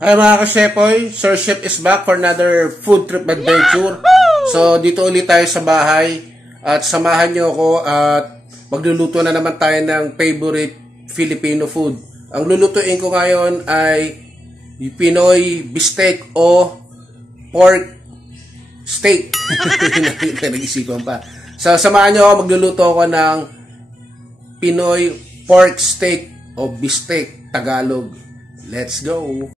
Hi mga ka-Shepoy, Sir Chef is back for another food trip adventure. So dito ulit tayo sa bahay at samahan nyo ako at magluluto na naman tayo ng favorite Filipino food. Ang lulutuin ko ngayon ay Pinoy beefsteak o pork steak. Nag-isipan pa. So samahan nyo ako, magluluto ako ng Pinoy pork steak o beefsteak Tagalog. Let's go!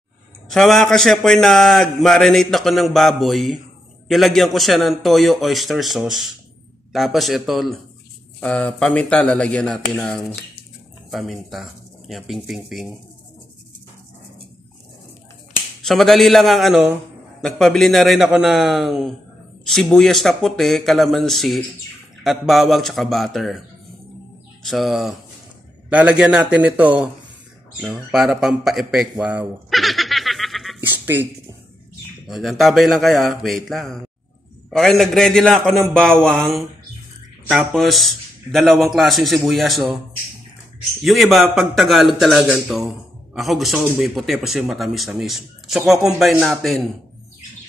So mga ka-Shepoy, nag-marinate ako ng baboy. Ilagyan ko siya ng toyo oyster sauce. Tapos ito, paminta. Lalagyan natin ng paminta. Yan, ping ping ping. So madali lang ang nagpabili na rin ako ng sibuyas na puti, kalamansi, at bawang tsaka butter. So, lalagyan natin ito para pampa-effect. Wow. Steak. Ang tabay lang kaya, wait lang. Okay, nag-ready lang ako ng bawang. Tapos, dalawang klaseng sibuyas. Yung iba, pag Tagalog talaga to, ako gusto ko may puti kasi matamis-tamis. So, kukombine natin.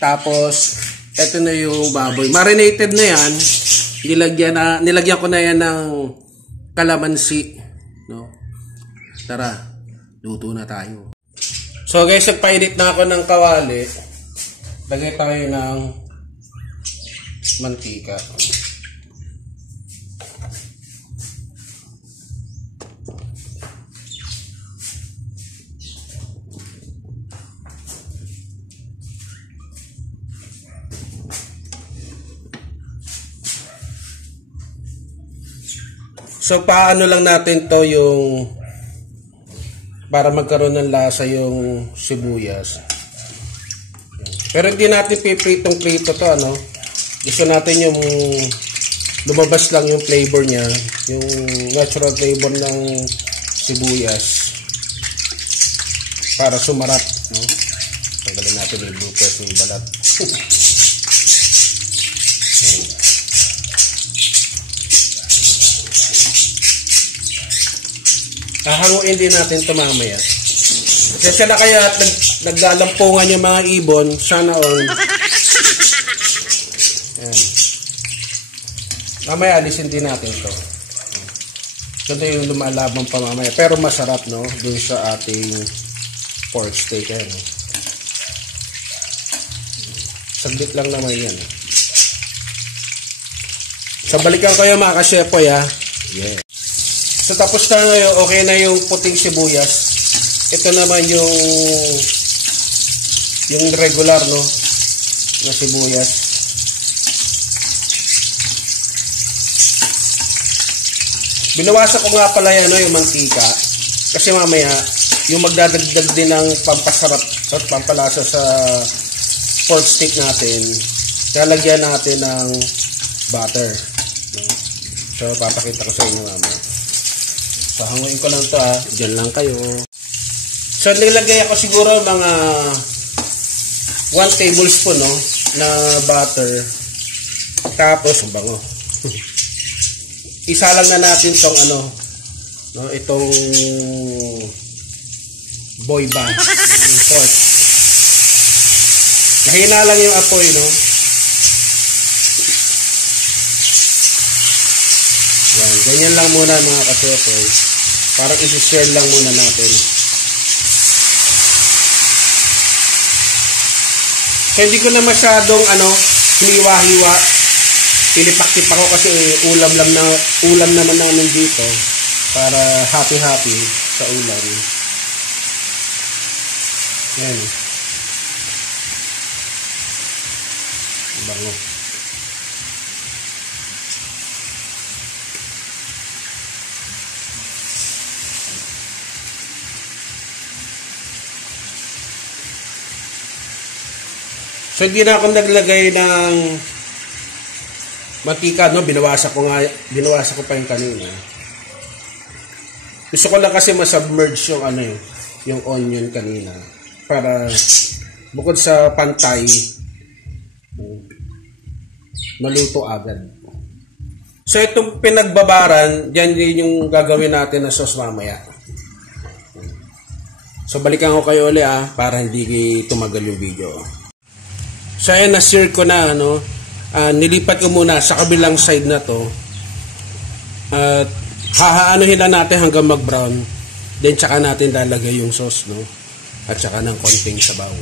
Tapos, eto na yung baboy. Marinated na yan. Nilagyan ko na yan ng kalamansi. No? Tara, luto na tayo. So guys, nagpainit na ako ng kawali. Lagay tayo ng mantika. So paano lang natin to yung para magkaroon ng lasa yung sibuyas. Pero hindi natin pipritong-prito to, Gusto natin yung lumabas lang yung flavor niya, yung natural flavor ng sibuyas. Para sumarap, Tanggalin natin yung bloopers, yung balat. Hahanguin din natin ito mamaya. Kasi na kaya naglalampungan yung mga ibon. Sana all. Mamaya alisin din natin ito. Ito yung lumalabang pa mamaya. Pero masarap, dun sa ating pork steak. Saglit lang naman yan. So balikan ko yung mga ka-Shepoy, Yeah. So tapos na ngayon, okay na yung puting sibuyas. Ito naman yung regular na sibuyas. Binawasan ko nga pala yan, yung mantika. Kasi mamaya, yung magdadagdag din ng pampasarap at pampalasa sa pork steak natin, lalagyan natin ng butter. So papakita ko sa inyo mamaya. So, hanguin ko lang ito, Diyan lang kayo. So, nilagay ako siguro mga 1 tablespoon, na butter. Tapos, bango. Isa lang na natin itong, itong boy bang. Yung pork. Mahina lang yung apoy, Yan, ganyan lang muna mga ka-Shepoy. Parang isi-share lang muna natin. So hindi ko na masyadong hiniwa-hiwa. Pinipak-tipak ko kasi ulam naman namin dito para happy-happy sa ulam. Yan. Bango. So hindi na ako naglagay ng mantika, binawasan ko pa yung kanina. Gusto ko lang kasi masubmerge yung onion kanina para bukod sa pantay maluto agad. So itong pinagbabaran, yan din yung gagawin natin na sauce mamaya. So balikan ko kayo ulit para hindi tumagal yung video. So ayan, na-sear ko na nilipat ko muna sa kabilang side na to. At hahaanuhin lang natin hanggang mag-brown. Then tsaka natin lalagay yung sauce, no? At tsaka ng konting sabaw.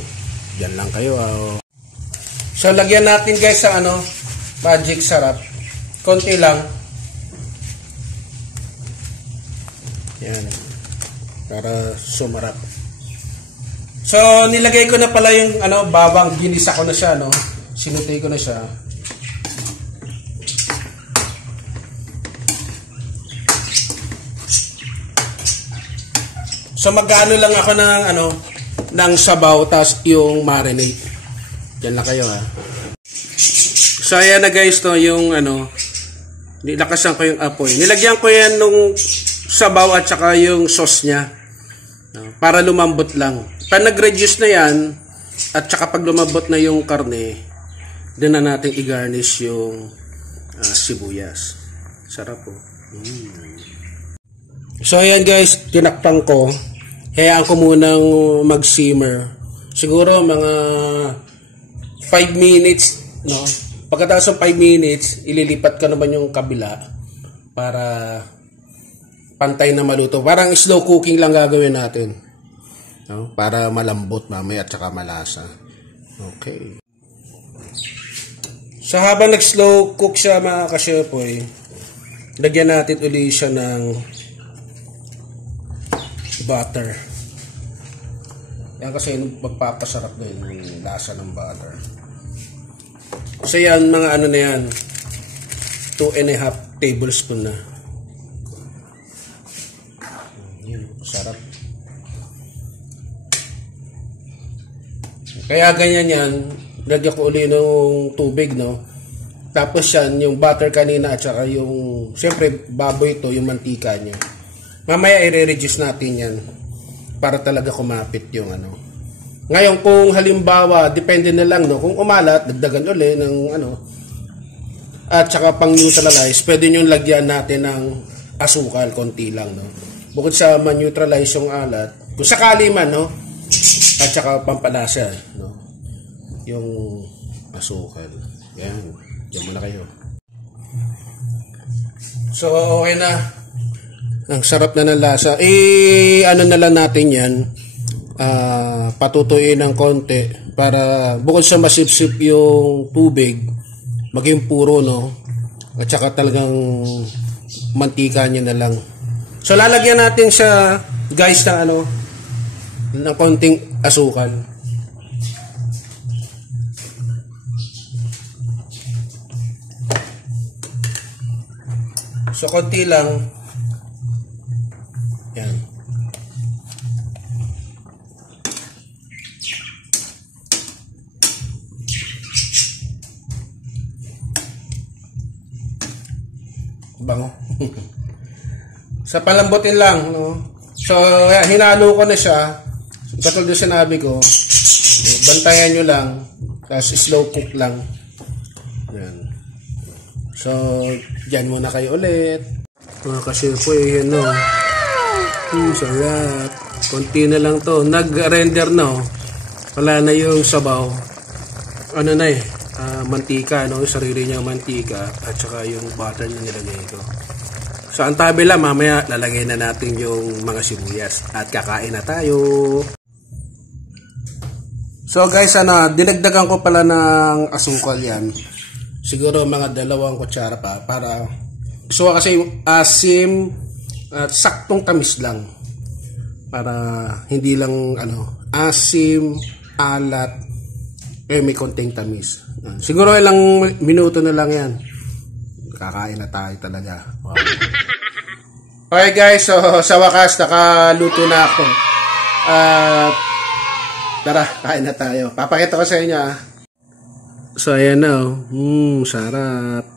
Yan lang kayo. So lagyan natin guys sa magic sarap. Konti lang. Yan. Para sumarap. So nilagay ko na pala yung bawang, ginisa ko na siya, no? Sinutay ko na siya. So magano lang ako ng sabaw tas yung marinade. Diyan lang kayo So ayan na guys yung nilakasan ko yung apoy. Nilagyan ko yan nung sabaw at saka yung sauce niya. Para lumambot lang. Pag nag-reduce na yan at saka pag lumambot na yung karne, doon na natin i-garnish yung sibuyas. Sarap po. So ayan guys, tinakpan ko. Hayaan ko munang mag-simmer. Siguro mga 5 minutes, no? Pagkatapos ng 5 minutes, ililipat ko naman yung kabila para pantay na maluto. Parang slow cooking lang gagawin natin. No? Para malambot mamaya at saka malasa. Okay. So habang nag-slow cook siya mga kasyepoy, lagyan natin ulit siya ng butter. Yan kasi magpapasarap din yung lasa ng butter. Kasi yan mga na yan, 2.5 tablespoon na. Yun, sarap. Kaya ganyan yan, lagyan ko ulit ng tubig, no? Tapos yan, yung butter kanina at saka yung, siyempre baboy ito, yung mantika niya. Mamaya i-reduce natin yan para talaga kumapit yung Ngayon kung halimbawa, depende na lang, no? Kung umalat, dagdagan ulit ng at saka pang neutralize, pwede nyo lagyan natin ng asukal, konti lang, no? Bukod sa ma-neutralize yung alat, kung sakali man, no? At saka pampalasa, no? Yung asukal. Yan. Diyan muna kayo. So, okay na. Ang sarap na ng lasa. Na lang natin yan. Patutuin ng konti para bukod sa masipsip yung tubig, maging puro, no? At saka talagang mantika niya na lang. So, lalagyan natin siya, guys, ng konting asukal. So, konti lang. Yan. Bango. Sa palambutin lang, no? So, hinalo ko na siya. Katulad yung sinabi ko, bantayan nyo lang. Tapos slow cook lang. Yan. So, dyan muna kayo ulit. Mga kasyepoy, yan, no? Sarap. Konti na lang to. Nag-render na, wala na yung sabaw. Mantika, no? Sarili niyang mantika at saka yung butter na nilagay ko. So, ang tabi lang, mamaya lalagay na natin yung mga sibuyas at kakain na tayo. So, guys, dinagdagan ko pala ng asukal yan. Siguro mga 2 kutsara pa para gusto ko kasi asim at saktong tamis lang. Para hindi lang asim, alat, may konting tamis. Siguro ilang minuto na lang yan. Kakain na tayo talaga. Wow. Okay guys, so sa wakas nakaluto na ako. Tara, kain na tayo. Papakita ko sa inyo So ayan na. Sarap.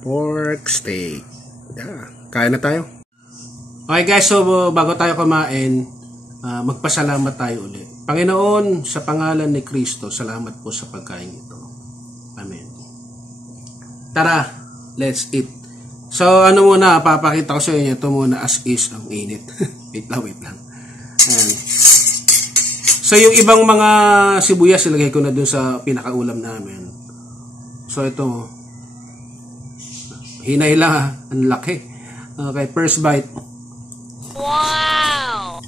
Pork steak. Yeah, kain na tayo. Okay guys, so bago tayo kumain, magpasalamat tayo ulit. Panginoon, sa pangalan ni Kristo, salamat po sa pagkain ito. Amen. Tara, let's eat. So, ano muna, papakita ko sa inyo. Ito muna as is. Ang init. wait lang. Ayan. So, yung ibang mga sibuyas, ilagay ko na dun sa pinakaulam namin. So, ito. Hinay lang ha. Ang laki. Okay, first bite. Wow!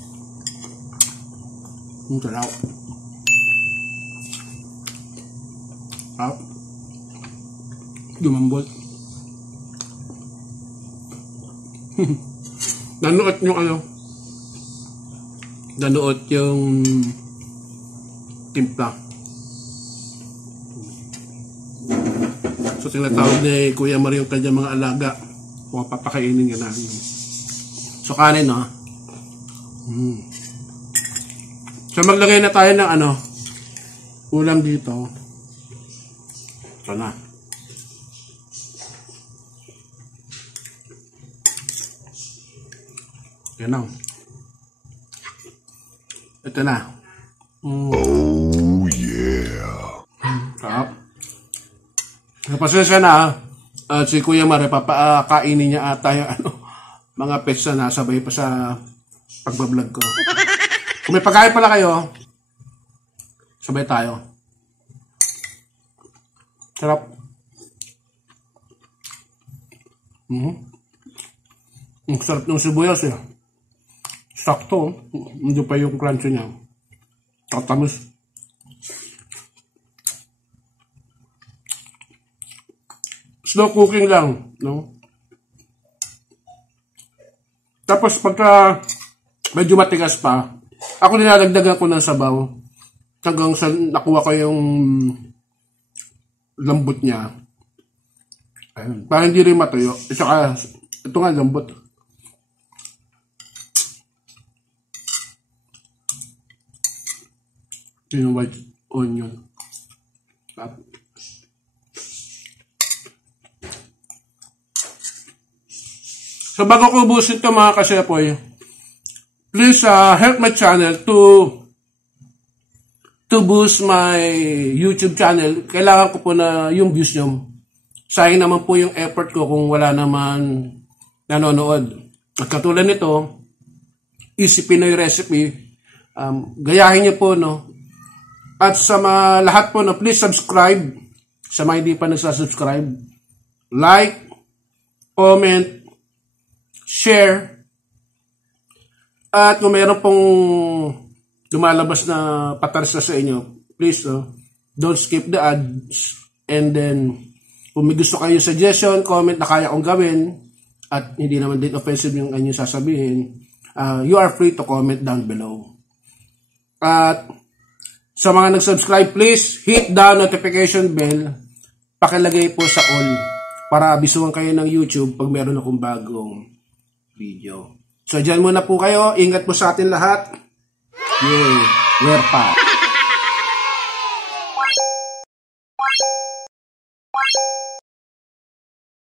Ang sarap. Lumambot. Nanuot yung ano. Nanuot yung timpla. So tinatawag ni Kuya Mario yung kanyang mga alaga. Kung papakainin nga namin. So kanin no. So maglagay na tayo ng ano. Ulam dito. Ito na. Yan na. Ito na. Oh, yeah. Sarap. Pasensya na si Kuya Mare, papakainin niya ata yung ano, mga pets na nasabay pa sa pagbablog ko. Kung may pagkain pala kayo, sabay tayo. Sarap. Ang sarap ng sibuyas eh. Sakto. Hindi pa yung crunchy niya. Tatamis. Slow cooking lang. No? Tapos pagka medyo matigas pa, ako nilalagdagan ko ng sabaw. Hanggang sa nakuha ko yung lambot niya. Ayun. Para hindi rin matuyo. Saka ito nga lambot. Yung white onion. So bago ko ubusin ito mga kasepoy, please help my channel to boost my YouTube channel. Kailangan ko po na yung views nyo. Sayang naman po yung effort ko kung wala naman nanonood. At katulad nito, Easy Pinoy Recipe, gayahin nyo po, no? At sa lahat po, no, please subscribe. Sa mga hindi pa nagsasubscribe, like, comment, share. At kung mayroon pong lumalabas na patarsa sa inyo, please, no, don't skip the ads. And then, kung may gusto kayo suggestion, comment na kaya kong gawin, at hindi naman din offensive yung kanyang sasabihin, you are free to comment down below. At sa mga nag-subscribe, please hit the notification bell. Pakilagay po sa all para abisuhan kayo ng YouTube pag meron akong bagong video. So, dyan muna po kayo. Ingat po sa atin lahat. Yay! Wear pa!